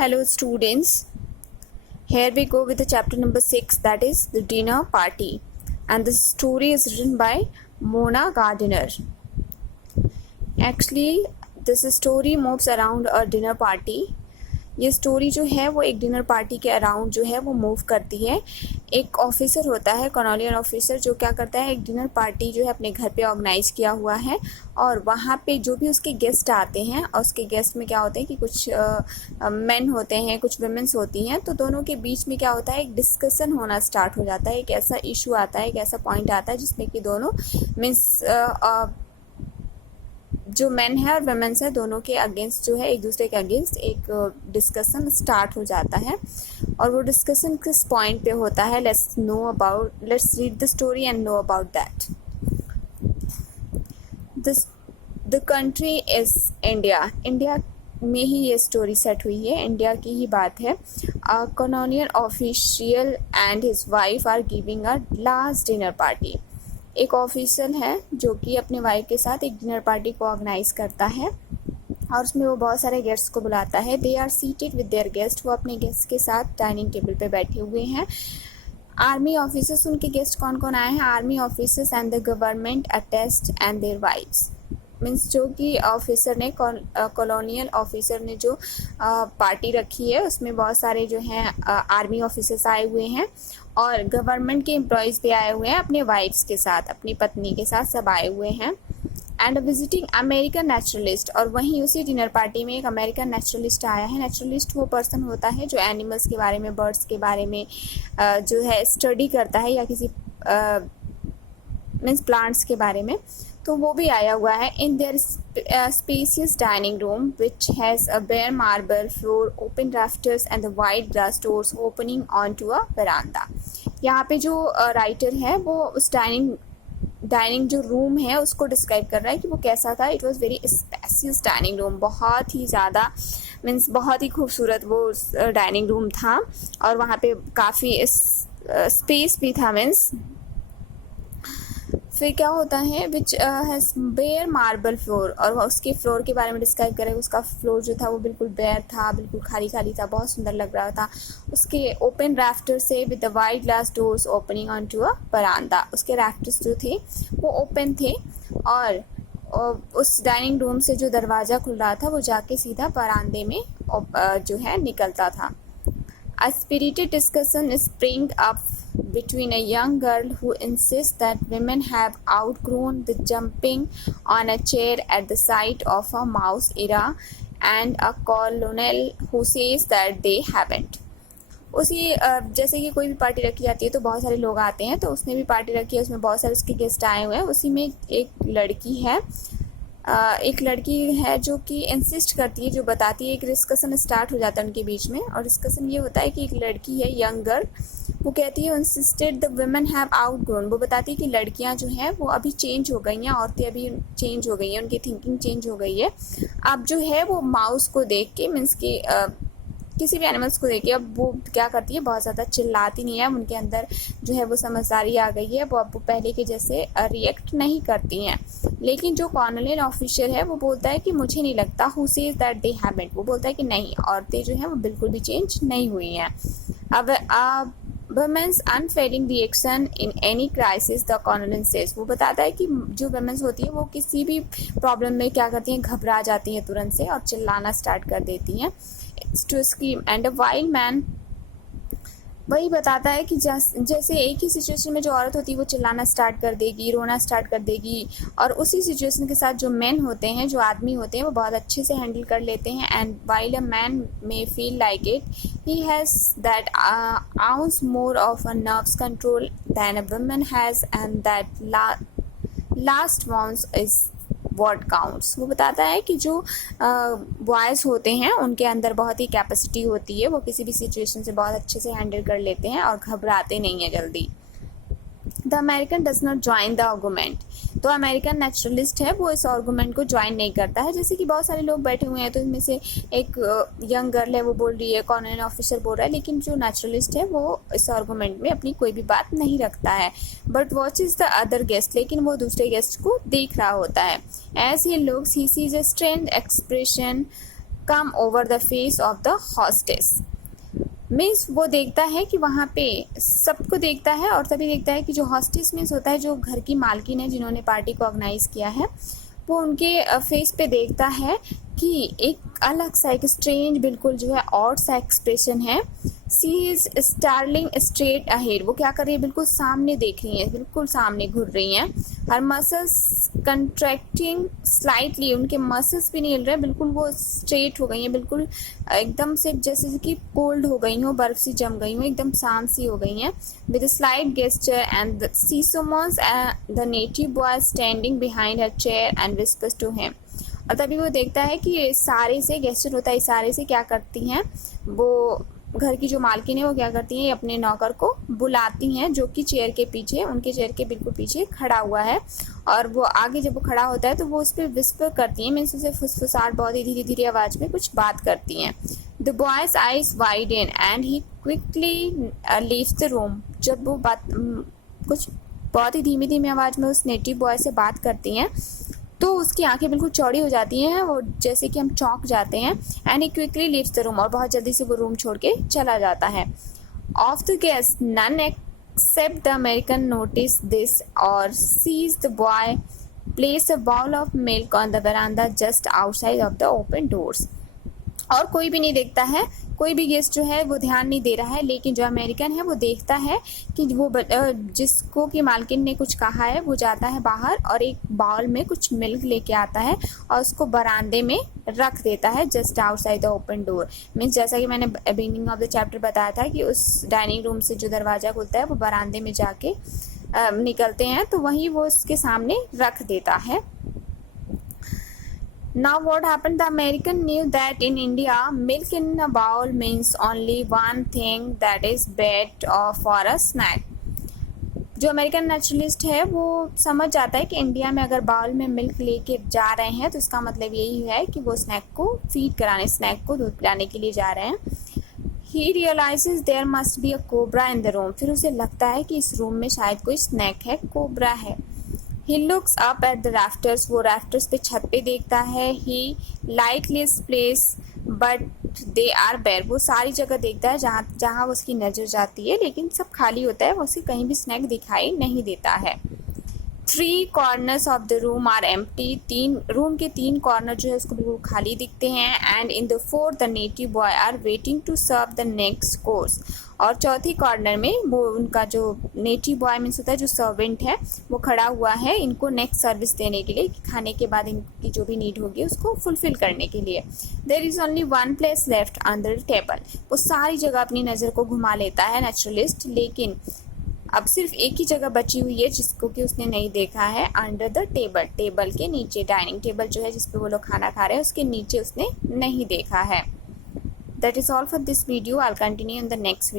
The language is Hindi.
Hello students, here we go with the chapter number 6, that is the dinner party, and the story is written by Mona Gardiner. Actually this story moves around a dinner party. ये स्टोरी जो है वो एक डिनर पार्टी के अराउंड जो है वो मूव करती है। एक ऑफिसर होता है, कॉलोनियल ऑफिसर, जो क्या करता है, एक डिनर पार्टी जो है अपने घर पे ऑर्गेनाइज़ किया हुआ है और वहाँ पे जो भी उसके गेस्ट आते हैं और उसके गेस्ट में क्या होते हैं कि कुछ मेन होते हैं, कुछ वुमेन्स होती हैं, तो दोनों के बीच में क्या होता है, एक डिस्कशन होना स्टार्ट हो जाता है। एक ऐसा इशू आता है, एक ऐसा पॉइंट आता है जिसमें कि दोनों मीन्स जो मेन है और वुमेन्स है दोनों के अगेंस्ट जो है, एक दूसरे के अगेंस्ट एक डिस्कशन स्टार्ट हो जाता है। और वो डिस्कशन किस पॉइंट पे होता है, let's read the story and know about that. The country is India. India में ही ये स्टोरी सेट हुई है, इंडिया की ही बात है। A colonial official and his wife are giving a last dinner party. एक ऑफिसर है जो कि अपने वाइफ के साथ एक डिनर पार्टी को ऑर्गेनाइज करता है और उसमें वो बहुत सारे गेस्ट्स को बुलाता है। They are seated with their guest. वो अपने गेस्ट के साथ डाइनिंग टेबल पे बैठे हुए हैं। आर्मी ऑफिसर्स, उनके गेस्ट कौन कौन आए हैं, army officers and the government attached and their wives. Means जो कि ऑफिसर ने, कॉलोनियल ऑफिसर ने जो पार्टी रखी है उसमें बहुत सारे जो हैं आर्मी ऑफिसर्स आए हुए हैं और गवर्नमेंट के एम्प्लॉयज़ भी आए हुए हैं अपने वाइफ्स के साथ, अपनी पत्नी के साथ सब आए हुए हैं। And visiting American naturalist. और वहीं उसी डिनर पार्टी में एक अमेरिकन नेचुरलिस्ट आया है। नेचुरलिस्ट वो पर्सन होता है जो एनिमल्स के बारे में, बर्ड्स के बारे में जो है स्टडी करता है या किसी मीन्स प्लांट्स के बारे में, तो वो भी आया हुआ है। In their spacious dining room which has a bare marble floor, open rafters and the wide glass doors opening on to a veranda. यहाँ पे जो राइटर है वो उस डाइनिंग जो रूम है उसको डिस्क्राइब कर रहा है कि वो कैसा था। It was very spacious dining room, बहुत ही ज़्यादा मीन्स बहुत ही खूबसूरत वो डाइनिंग रूम था और वहाँ पे काफ़ी स्पेस भी था। मीन्स फिर क्या होता है, which has bare marble floor, और उसके फ्लोर के बारे में डिस्क्राइब करें। उसका फ्लोर जो था वो बिल्कुल बेयर था, बिल्कुल खाली खाली था, बहुत सुंदर लग रहा था। उसके ओपन राफ्टर से with the wide glass doors opening on to a बरामदा। उसके राफ्टर्स जो थे वो ओपन थे और उस डाइनिंग रूम से जो दरवाज़ा खुल रहा था वो जाके सीधा बरामदे में जो है निकलता था। A spirited discussion sprang up between a young girl who insists that women have outgrown the jumping on a chair at the sight of a mouse era and a colonel who says that they haven't. उसी जैसे कि कोई भी पार्टी रखी जाती है तो बहुत सारे लोग आते हैं, तो उसने भी पार्टी रखी है, उसमें बहुत सारे उसके गेस्ट आए हुए हैं। उसी में एक लड़की है जो कि इंसिस्ट करती है, जो बताती है, एक डिस्कशन स्टार्ट हो जाता है उनके बीच में। और डिस्कशन ये होता है कि एक लड़की है, यंग गर्ल, वो कहती है insisted the women have outgrown. वो बताती है कि लड़कियां जो हैं वो अभी चेंज हो गई हैं, औरतें अभी चेंज हो गई हैं, उनकी थिंकिंग चेंज हो गई है। अब जो है वो माउस को देख के, मीन्स कि किसी भी एनिमल्स को देखिए, अब वो क्या करती है, बहुत ज़्यादा चिल्लाती नहीं है, उनके अंदर जो है वो समझदारी आ गई है, वो अब पहले के जैसे रिएक्ट नहीं करती हैं। लेकिन जो कॉलोनियल ऑफिसर है वो बोलता है कि मुझे नहीं लगता, who says that they haven't. वो बोलता है कि नहीं, औरतें जो हैं वो बिल्कुल भी चेंज नहीं हुई हैं। अब women's unfailing reaction in any crisis the colonial says. वो बताता है कि जो वुमेन्स होती है वो किसी भी प्रॉब्लम में क्या करती हैं, घबरा जाती हैं तुरंत से और चिल्लाना स्टार्ट कर देती हैं, to scream. And a wild man वही बताता है कि जैसे एक ही सिचुएशन में जो औरत होती है वो चिल्लाना स्टार्ट कर देगी, रोना स्टार्ट कर देगी, और उसी सिचुएशन के साथ जो मेन होते हैं, जो आदमी होते हैं, वो बहुत अच्छे से हैंडल कर लेते हैं। And while a man may feel like it, he has that ounce more of a nerves control then a woman has, and that last wounds is what counts. वो बताता है कि जो बॉयज़ होते हैं उनके अंदर बहुत ही कैपेसिटी होती है, वो किसी भी सिचुएशन से बहुत अच्छे से हैंडल कर लेते हैं और घबराते नहीं हैं जल्दी। The American does not join the argument. तो अमेरिकन नेचुरलिस्ट है वो इस आर्गूमेंट को ज्वाइन नहीं करता है। जैसे कि बहुत सारे लोग बैठे हुए हैं, तो इनमें से एक यंग गर्ल है, वो बोल रही है, कॉलोनियल ऑफिसर बोल रहा है, लेकिन जो नेचुरलिस्ट है वो इस आर्गूमेंट में अपनी कोई भी बात नहीं रखता है। But watches the other guest, लेकिन वो दूसरे गेस्ट को देख रहा होता है। As he looks he sees a strange expression come over the face of the hostess. Means वो देखता है कि वहाँ पे सबको देखता है और तभी देखता है कि जो हॉस्टेस मीन्स होता है जो घर की मालकिन है जिन्होंने पार्टी को ऑर्गेनाइज किया है, वो उनके फेस पे देखता है कि एक अलग सा एक स्ट्रेंज बिल्कुल जो है ऑड सा एक्सप्रेशन है। सी इज स्टारलिंग स्ट्रेट अहेड, वो क्या कर रही है, बिल्कुल सामने देख रही हैं, बिल्कुल सामने घूर रही हैं। हर मसल्स कंट्रैक्टिंग स्लाइटली, उनके मसल्स भी नहीं हिल रहे, बिल्कुल वो स्ट्रेट हो गई हैं, बिल्कुल एकदम से जैसे कि कोल्ड हो गई हो, बर्फ सी जम गई हो, एकदम शांत सी हो गई हैं। With slight gesture and she summons the native boy standing behind her chair and whispers to him. और तभी वो देखता है कि इशारे से, गेस्चर होता है इशारे से, क्या करती हैं वो घर की जो मालकिन है वो क्या करती हैं, अपने नौकर को बुलाती हैं जो कि चेयर के पीछे, उनके चेयर के बिल्कुल पीछे खड़ा हुआ है। और वो आगे जब वो खड़ा होता है तो वो उस पर विस्पर करती हैं, मीन्स उसे फुसफुसाहट बहुत ही धीरे धीरे आवाज़ में कुछ बात करती हैं। The boy's eyes widen and he quickly leaves the room. जब वो बात कुछ बहुत ही धीमी धीमी आवाज़ में उस नेटिव बॉय से बात करती हैं तो उसकी आंखें बिल्कुल चौड़ी हो जाती हैं, वो जैसे कि हम चौंक जाते हैं। And he quickly leaves the room, और बहुत जल्दी से वो रूम छोड़ के चला जाता है। Of the guest none except the American notice this और sees the boy place a bowl of milk on the veranda just outside of the open doors. और कोई भी नहीं देखता है, कोई भी गेस्ट जो है वो ध्यान नहीं दे रहा है, लेकिन जो अमेरिकन है वो देखता है कि वो जिसको कि मालकिन ने कुछ कहा है वो जाता है बाहर और एक बाउल में कुछ मिल्क लेके आता है और उसको बरामदे में रख देता है just outside the open door. Means जैसा कि मैंने बिगिनिंग ऑफ द चैप्टर बताया था कि उस डाइनिंग रूम से जो दरवाज़ा खुलता है वो बरामदे में जाके निकलते हैं, तो वहीं वो उसके सामने रख देता है। Now what happened? The American knew that in India, milk in a bowl means only one thing, that is bed or for a snack. जो अमेरिकन नेचुरलिस्ट है वो समझ जाता है कि इंडिया में अगर बाउल में मिल्क लेके जा रहे हैं तो इसका मतलब यही है कि वो स्नैक को फीड कराने, स्नैक को दूध पिलाने के लिए जा रहे हैं। He realizes there must be a cobra in the room. फिर उसे लगता है कि इस रूम में शायद कोई स्नैक है, कोबरा है। He looks up at the rafters. वो rafters पे छत पे देखता है। He likeliest place but they are bare. वो सारी जगह देखता है जहाँ जहाँ उसकी नज़र जाती है, लेकिन सब खाली होता है, उसे कहीं भी स्नैक दिखाई नहीं देता है। 3 corners of the room are empty. Room के 3 कॉर्नर जो है उसको बिल्कुल खाली दिखते हैं। And in the 4th the native boy are waiting to serve the next course. और चौथी कॉर्नर में वो उनका जो नेटिव बॉय मीन्स होता है जो सर्वेंट है वो खड़ा हुआ है इनको नेक्स्ट सर्विस देने के लिए, खाने के बाद इनकी जो भी नीड होगी उसको फुलफिल करने के लिए। There is only one place left under the table. वो सारी जगह अपनी नज़र को घुमा लेता है नेचुरलिस्ट, लेकिन अब सिर्फ एक ही जगह बची हुई है जिसको कि उसने नहीं देखा है, अंडर द टेबल। टेबल के नीचे, डाइनिंग टेबल जो है जिसपे वो लोग खाना खा रहे हैं उसके नीचे उसने नहीं देखा है। That is all for this video. I'll continue in the next video.